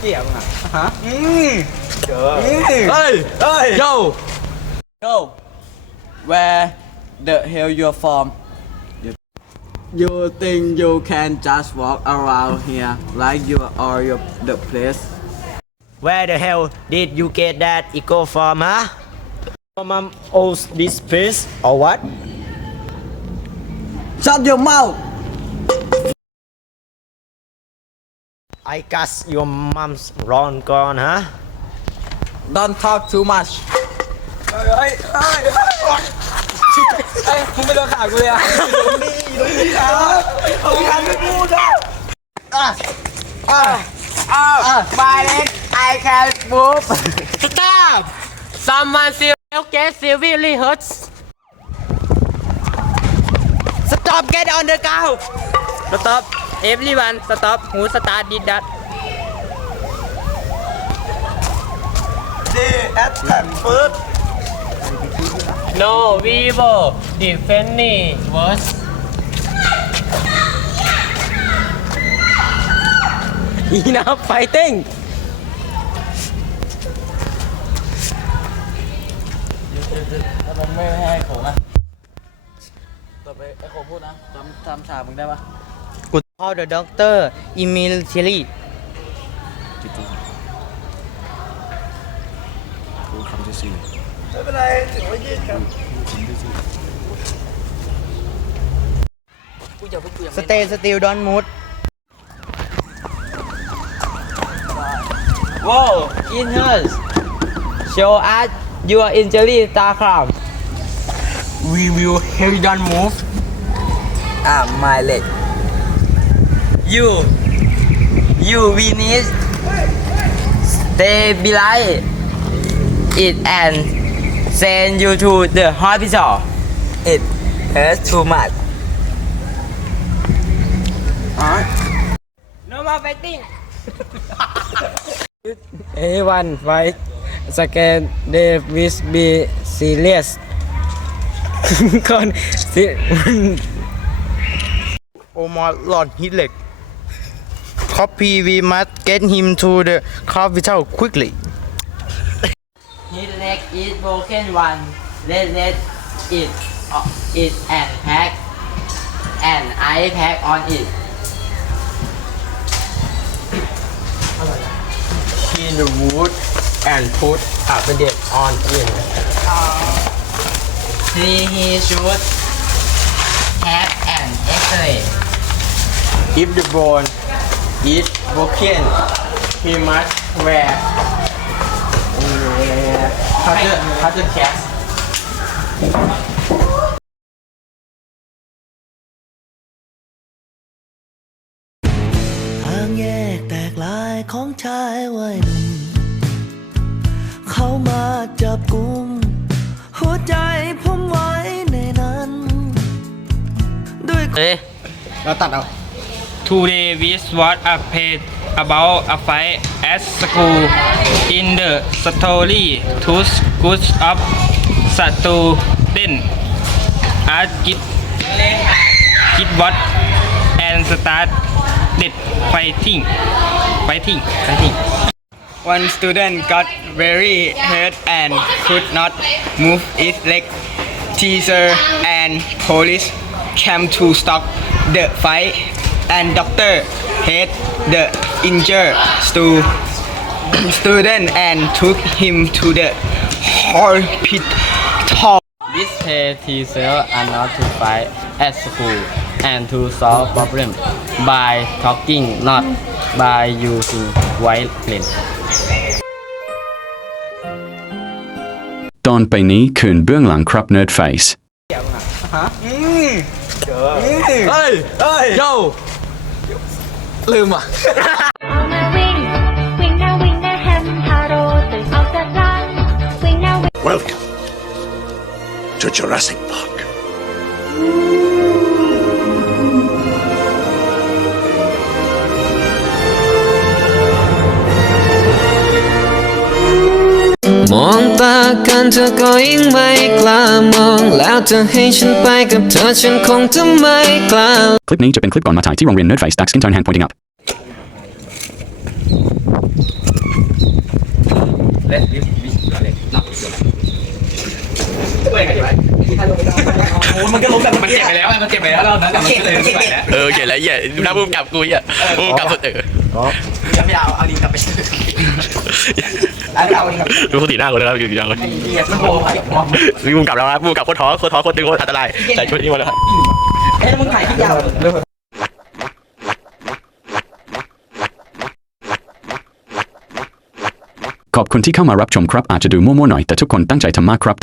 เกี่ยวอ่ะฮะอืม เจอ อืม เฮ้ย เฮ้ย Yo Yo Where the hell you're from You think you can just walk around here like you are your the place Where the hell did you get that ego from, huh? Your mom owns this place or what? Shut your mouth I guess your mom's wrong gone, huh? Don't talk too much เฮ้ยเฮ้ยเฮ้ยเฮ้ยเฮ้ยมึงไม่โดนขากูเลยอ่ะนี่ตรงนี้ครับเอาทำไม่พูดอ่ะอ่ะอ่ะอ่ะ My leg I can move Stop! Someone serious get severely hurt. Stop! Get on the ground. Stop! Everyone, stop. Who start did that? ดีแอดแผ่นฟืด No, we will defend me worse. Enough fighting. แล้วมันไม่ให้โขงอะ ต่อไปไอ้โขงพูดนะจำจำฉากมึงได้ปะ How the doctor Emil Thierry. Stay still don't move. Whoa, in hers. Show us your injury, Starcraft. We will help you don't move. Ah, my leg. You, you we need stabilize it and send you to the hospital. it hurts too much อ๋อ No more fighting. Everyone fight second they will be serious คนสิ Omar Lord Hitler. Copy, we must get him to the capital quickly. His leg is broken one. Let's let it uh, it and pack an eye pack on it. Clean the wood and put a bandage on it. See he should have an X-ray. If the bone is broken, he must wear wear cutter cutter cast. ทางแยกแตกลายของชายวัยหนุ่มเขามาจับกุม หัวใจผมไว้ในนั้น ด้วย Hey. เราตัดเอา Today we what a page about a fight at school. In the story, two groups of students are kid, kid what and started fighting, fighting, fighting. One student got very hurt and could not move his leg. Teacher and police came to stop the fight, and doctor had the injured stu- student and took him to the hospital. This pay teacher are not to fight at school and to solve problem by talking not by using violence ตอนไปนี้คืนเบื้องหลังครับ Nerdface อืม เจอ อืม เฮ้ย เฮ้ย Yo ลืมอ่ะ เอามาวิ่ง วิ่งหน้าวิ่งหน้าแฮมทาโร่ตื่นออกจากร้านวิ่งหน้าวิ่ง Welcome to Jurassic Park. องตากันเธอก็ยิ่งไม่กล้ามอง แล้วเธอให้ฉันไปกับเธอฉันคงจะไม่กล้า คลิปนี้จะเป็นคลิปก่อนมาถ่ายที่โรงเรียน Nerdface ดักสกินโทนแฮน pointing up let's live with your leg not with your leg มั นก็ล้มแบบมันเจ็บไปแล้วมันเจ็บไปแล้วเรานั้นแต่มันก็เลยไม่ไหวแล้วเออเขียนแล้วเหี้ยดูหน้าพุ่มกับกูเหี้ยพุ่มกับสุดเออยังไม่เอาเอาดีกลับไปแล้วเอาดีกลับดูคนตีหน้ากูนะครับอยู่ยาวเลยเกียร์มันโผล่ไปมองมีพุ่มกับแล้วครับพุ่มกับโคตรท้อโคตรท้อโคตรตึงโคตรอันตรายใส่ชุดนี้มาแล้วครับเอ้ยมึงถ่ายที่ยาวขอบคุณที่เข้ามารับชมครับอาจจะดูมั่วๆหน่อยแต่ทุกคนตั้งใจทำมากครับ